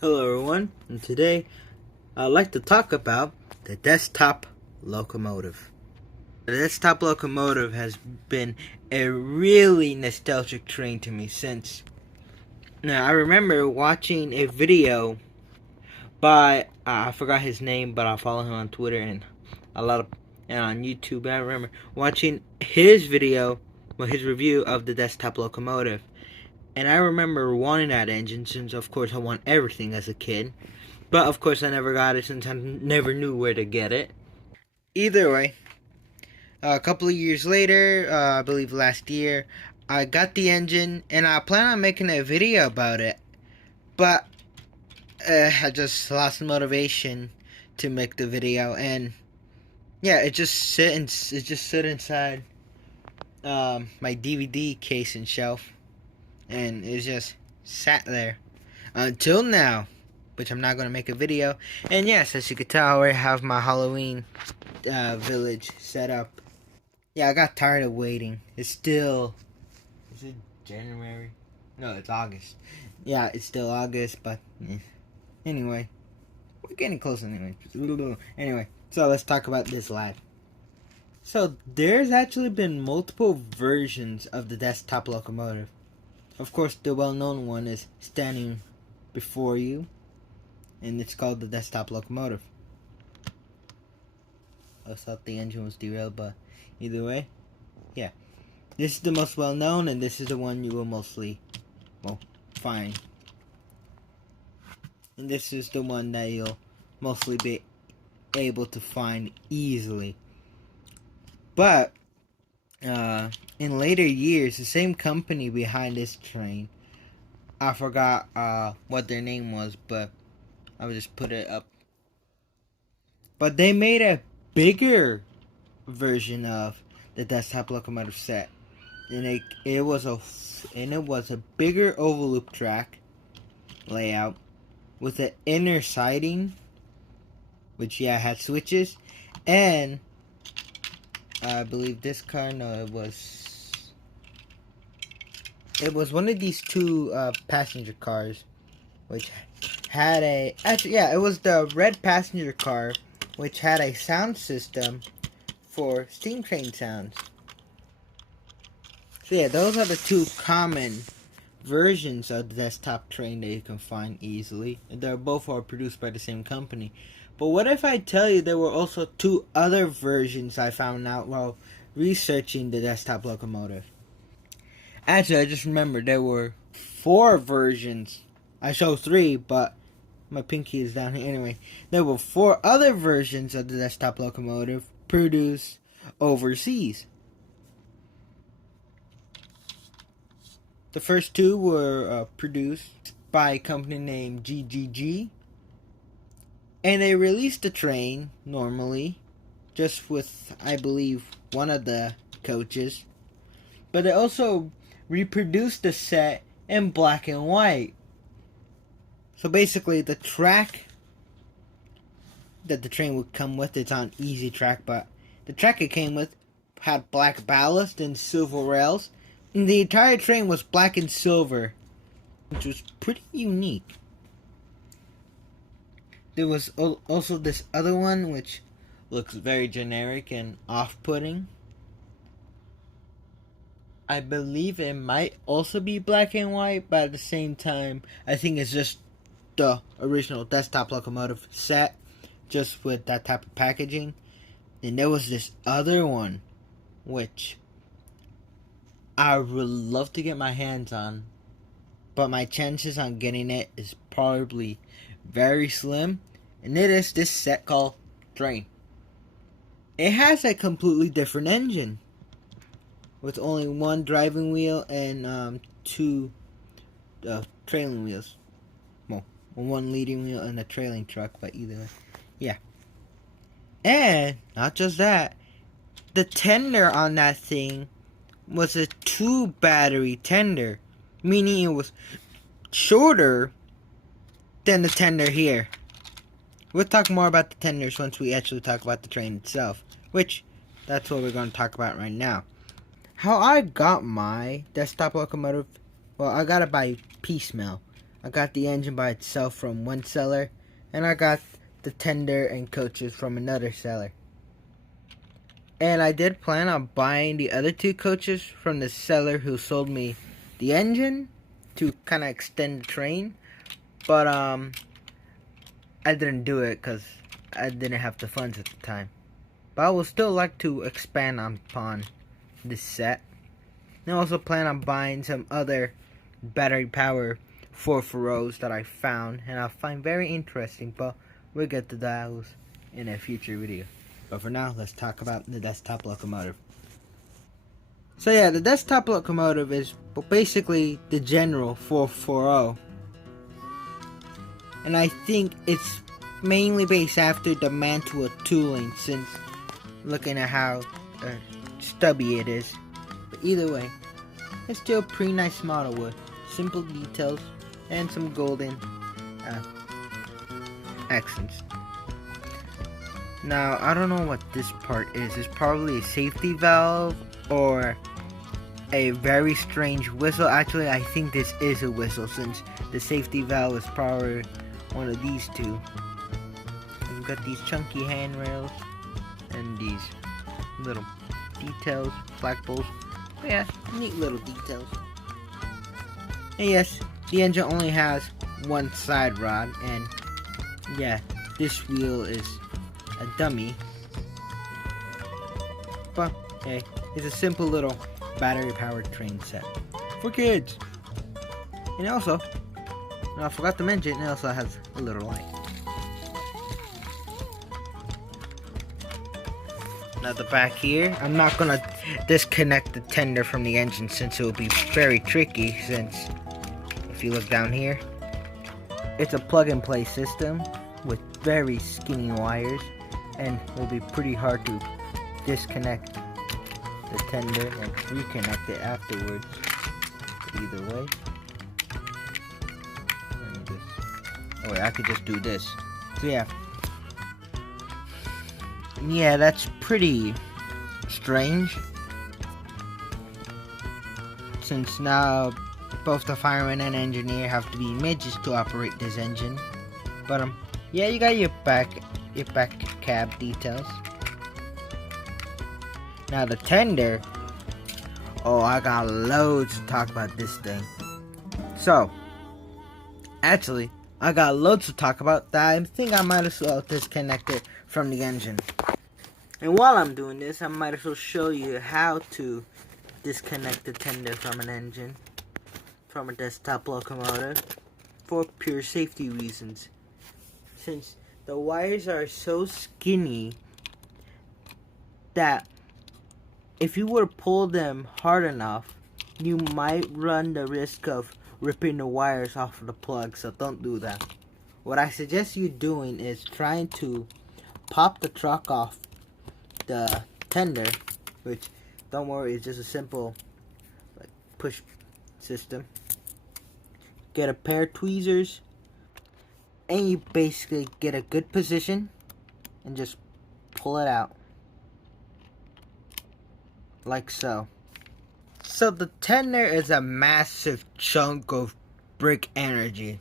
Hello everyone, and today I'd like to talk about the Desktop Locomotive. The Desktop Locomotive has been a really nostalgic train to me since. Now, I remember watching a video by, I forgot his name, but I follow him on Twitter and on YouTube. And I remember watching his video, his review of the Desktop Locomotive. And I remember wanting that engine since, of course, I want everything as a kid. But, of course, I never got it since I never knew where to get it. Either way, a couple of years later, I believe last year, I got the engine and I plan on making a video about it. But I just lost motivation to make the video. And, yeah, it just sit inside my DVD case and shelf. And it just sat there until now, which I'm not going to make a video. And yes, as you can tell, I have my Halloween village set up. Yeah, I got tired of waiting. It's still, is it January? No, it's August. Yeah, it's still August, but anyway, we're getting close anyway. Anyway, so let's talk about this lad. So there's actually been multiple versions of the Desktop Locomotive. Of course, the well-known one is standing before you, and it's called the Desktop Locomotive. I thought the engine was derailed, but either way, yeah. This is the most well-known, and this is the one you will mostly, find. And this is the one that you'll mostly be able to find easily. But in later years, the same company behind this train, I forgot what their name was, but I would just put it up. But they made a bigger version of the Desktop Locomotive set, and it was a bigger oval loop track layout with an inner siding, which had switches, and I believe this car, no, it was one of these two passenger cars, which had it was the red passenger car, which had a sound system for steam train sounds. So yeah, those are the two common versions of the Desktop train that you can find easily. They're both produced by the same company. But what if I tell you there were also two other versions I found out while researching the Desktop Locomotive? Actually, I just remembered there were 4 versions. I showed 3, but my pinky is down here. Anyway, there were 4 other versions of the Desktop Locomotive produced overseas. The first 2 were produced by a company named GGG. And they released the train normally, just with, I believe, one of the coaches. But they also reproduced the set in black and white. So basically, the track that the train would come with, it's on easy track, but the track it came with had black ballast and silver rails. And the entire train was black and silver, which was pretty unique. There was also this other one, which looks very generic and off-putting. I believe it might also be black and white, but at the same time, I think it's just the original Desktop Locomotive set, just with that type of packaging. And there was this other one, which I would love to get my hands on, but my chances on getting it is probably very slim, and it is this set called Train. It has a completely different engine, with only one driving wheel and 2 trailing wheels. Well, one leading wheel and a trailing truck, but either way, yeah. And not just that, the tender on that thing was a 2-battery tender, meaning it was shorter than the tender here. We'll talk more about the tenders once we actually talk about the train itself, which that's what we're going to talk about right now. How I got my Desktop Locomotive, well, I got it by piecemeal. I got the engine by itself from one seller, and I got the tender and coaches from another seller. And I did plan on buying the other two coaches from the seller who sold me the engine to kind of extend the train. But I didn't do it because I didn't have the funds at the time. But I would still like to expand upon this set. And I also plan on buying some other battery power 440s that I found and I find very interesting. But we'll get to those in a future video. But for now, let's talk about the Desktop Locomotive. So yeah, the Desktop Locomotive is basically the general 440. And I think it's mainly based after the Mantua tooling, since looking at how stubby it is. But either way, it's still a pretty nice model with simple details and some golden accents. Now, I don't know what this part is. It's probably a safety valve or a very strange whistle. Actually, I think this is a whistle since the safety valve is probably one of these two. We've got these chunky handrails and these little details, flagpoles. But yeah, neat little details. And yes, the engine only has one side rod, and yeah, this wheel is a dummy. But hey, it's a simple little battery powered train set for kids. And also, I forgot to mention, it also has a little light. Now the back here, I'm not gonna disconnect the tender from the engine since it will be very tricky, since if you look down here, it's a plug and play system with very skinny wires, and it will be pretty hard to disconnect the tender and reconnect it afterwards. Either way, oh wait, I could just do this. So yeah, that's pretty strange, since now both the fireman and engineer have to be midgets to operate this engine. But yeah, you got your back cab details. Now the tender, oh, I got loads to talk about this thing. So actually, I got loads to talk about that I think I might as well disconnect it from the engine. And while I'm doing this, I might as well show you how to disconnect the tender from an engine, from a desktop locomotive, for pure safety reasons. Since the wires are so skinny that if you were to pull them hard enough, you might run the risk of ripping the wires off of the plug, so don't do that. What I suggest you doing is trying to pop the truck off the tender, which, don't worry, it's just a simple push system. Get a pair of tweezers, and you basically get a good position and just pull it out like so. So the tender is a massive chunk of brick energy.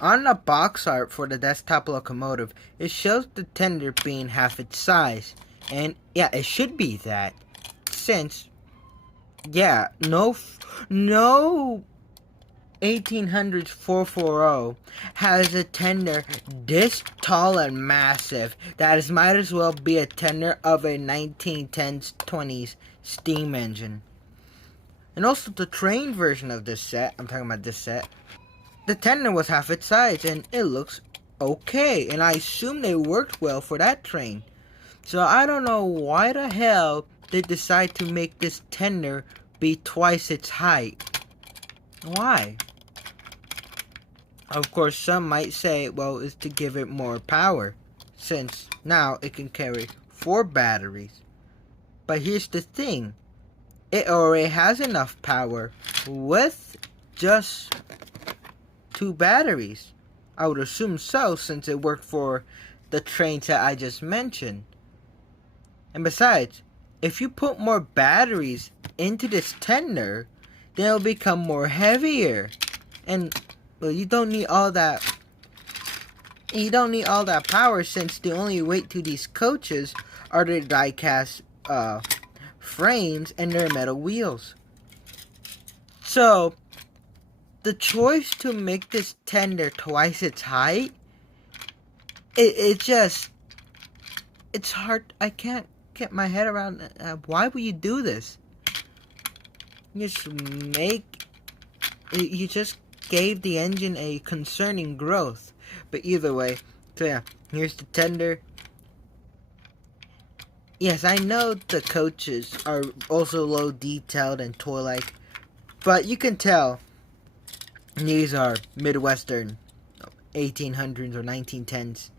On the box art for the desktop locomotive, it shows the tender being half its size. And yeah, it should be that, since yeah, no 1800s 440 has a tender this tall and massive that is might as well be a tender of a 1910s 20s steam engine. And also the train version of this set, I'm talking about this set, the tender was half its size and it looks okay, and I assume they worked well for that train. So I don't know why the hell they decide to make this tender be twice its height. Why? Of course, some might say, well, it's to give it more power, since now it can carry 4 batteries. But here's the thing, it already has enough power with just 2 batteries. I would assume so, since it worked for the trains that I just mentioned. And besides, if you put more batteries into this tender, then it'll become more heavier. And Well, you don't need all that. You don't need all that power, since the only weight to these coaches are the die-cast frames and their metal wheels. So, the choice to make this tender twice its height, it's hard. I can't get my head around why would you do this? You just gave the engine a concerning growth. But either way, so yeah, here's the tender. Yes, I know the coaches are also low detailed and toy-like, but you can tell these are Midwestern 1800s or 1910s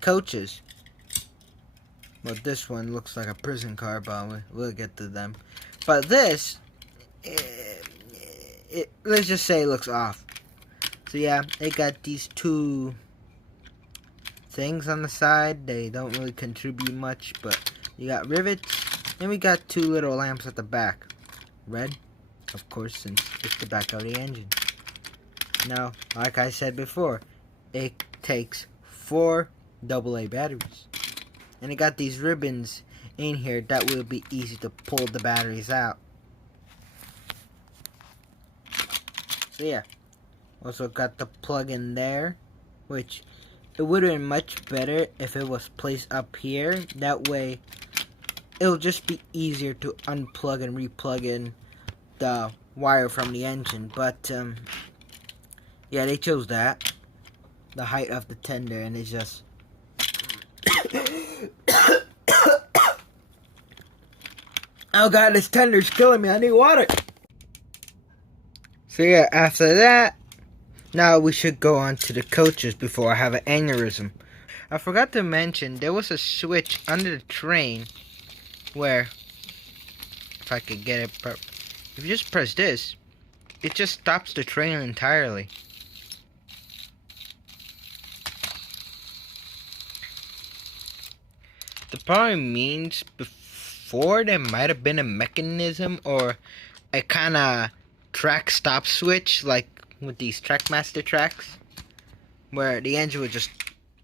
coaches. Well, this one looks like a prison car, but we'll get to them. But this, let's just say it looks off. So yeah, they got these two things on the side. They don't really contribute much, but you got rivets. And we got two little lamps at the back. Red, of course, since it's the back of the engine. Now, like I said before, it takes 4 AA batteries. And it got these ribbons in here that will be easy to pull the batteries out. So yeah. Also got the plug in there, which it would have been much better if it was placed up here. That way, it'll just be easier to unplug and replug in the wire from the engine. But, yeah, they chose that. The height of the tender, and it's just... Oh god, this tender's killing me. I need water. So yeah, after that, now we should go on to the coaches before I have an aneurysm. I forgot to mention, there was a switch under the train where, if I could get it, if you just press this, it just stops the train entirely. That probably means before there might have been a mechanism or a kind of track stop switch, like with these Trackmaster tracks, where the engine would just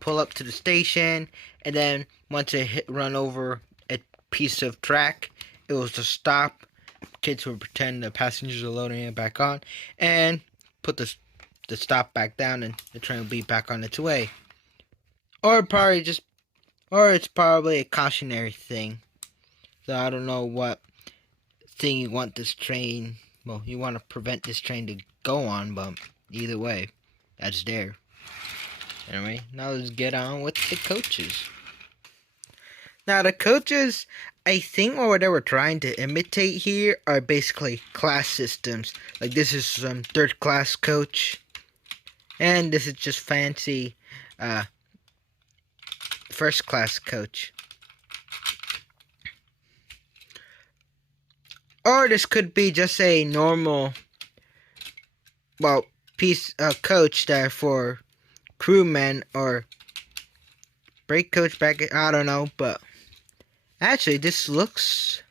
pull up to the station, and then once it run over a piece of track, it was to stop. Kids would pretend the passengers are loading it back on, and put the stop back down, and the train will be back on its way. Or it's probably a cautionary thing. So I don't know what thing you want this train. Well, you want to prevent this train to go on, but either way, that's there. Anyway, now let's get on with the coaches. Now the coaches, I think what they were trying to imitate here are basically class systems. Like this is some third class coach, and this is just fancy first class coach. Or this could be just a normal, well, coach that for crewmen or brake coach back. I don't know, but actually, this looks.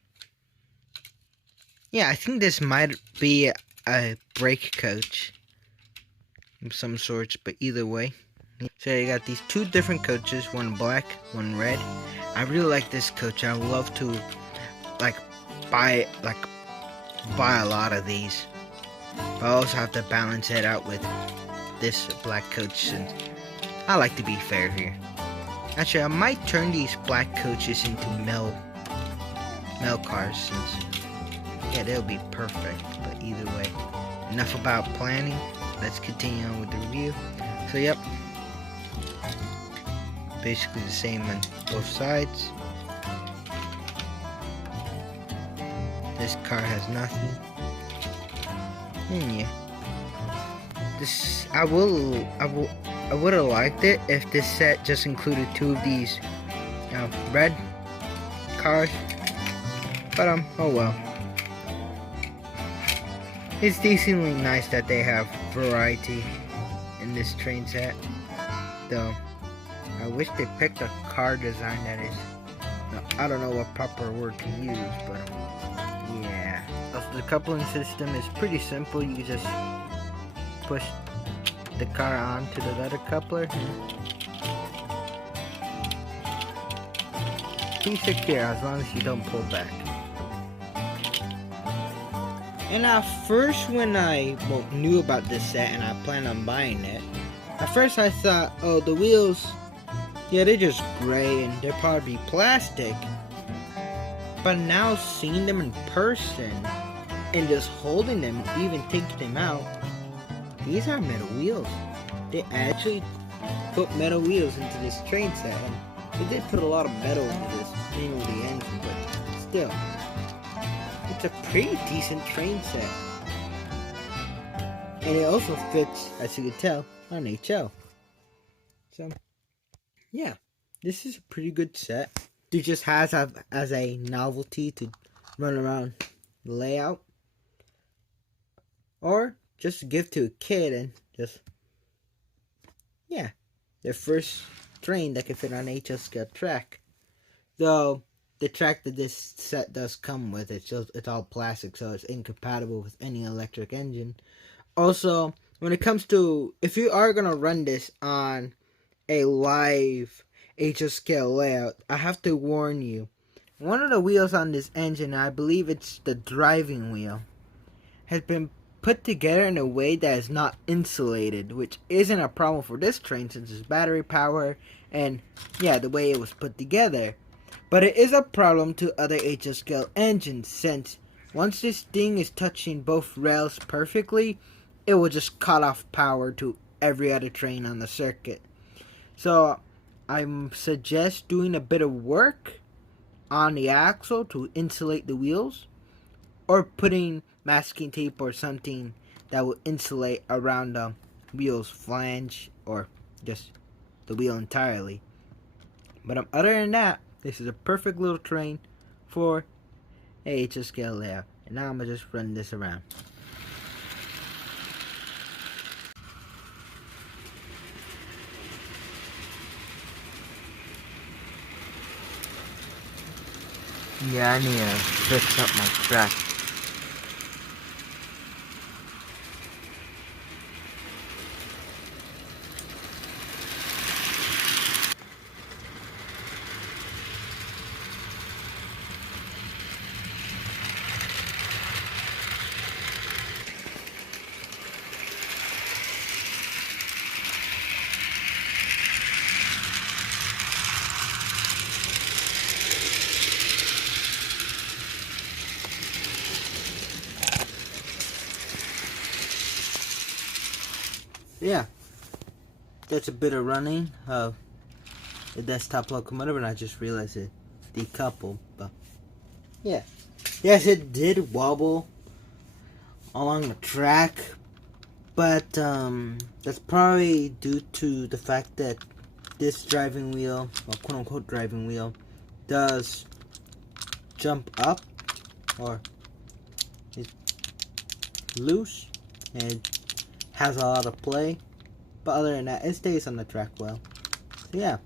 Yeah, I think this might be a brake coach of some sorts, but either way. So you got these two different coaches, one black, one red. I really like this coach. I would love to buy a lot of these. But I also have to balance it out with this black coach, since I like to be fair here. Actually, I might turn these black coaches into mail cars, since yeah, they'll be perfect. But either way, enough about planning. Let's continue on with the review. So yep, basically the same on both sides. This car has nothing. And yeah, this I would have liked it if this set just included two of these red cars, but oh well. It's decently nice that they have variety in this train set, though I wish they picked a car design that is, I don't know what proper word to use, but yeah. The coupling system is pretty simple. You just push the car onto the leather coupler. Be secure as long as you don't pull back. And at first, when I knew about this set and I planned on buying it, at first I thought, oh, the wheels, yeah, they're just gray and they're probably plastic. But now seeing them in person and just holding them, even taking them out, these are metal wheels. They actually put metal wheels into this train set, and they did put a lot of metal into this, mainly the engine, but still, it's a pretty decent train set. And it also fits, as you can tell, on HO. So, yeah, this is a pretty good set. It just has as a novelty to run around the layout, or just give to a kid and just, yeah, their first train that can fit on HO scale track. Though the track that this set does come with, it's all plastic, so it's incompatible with any electric engine. Also, when it comes to, if you are gonna run this on a live HO scale layout, I have to warn you, one of the wheels on this engine, I believe it's the driving wheel, has been put together in a way that is not insulated, which isn't a problem for this train since it's battery power and, yeah, the way it was put together. But it is a problem to other HO scale engines, since once this thing is touching both rails perfectly, it will just cut off power to every other train on the circuit. So I suggest doing a bit of work on the axle to insulate the wheels, or putting masking tape or something that will insulate around the wheel's flange, or just the wheel entirely. But other than that, this is a perfect little train for a HO scale layout. And now I'm going to just run this around. Yeah, I need to fix up my track. Yeah, that's a bit of running of the desktop locomotive, and I just realized it decoupled. But yeah, yes, it did wobble along the track, but that's probably due to the fact that this driving wheel, or quote unquote driving wheel, does jump up, or is loose, and has a lot of play. But other than that, it stays on the track well. So yeah,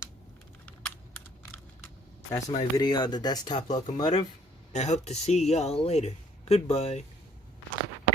that's my video of the desktop locomotive. I hope to see y'all later. Goodbye.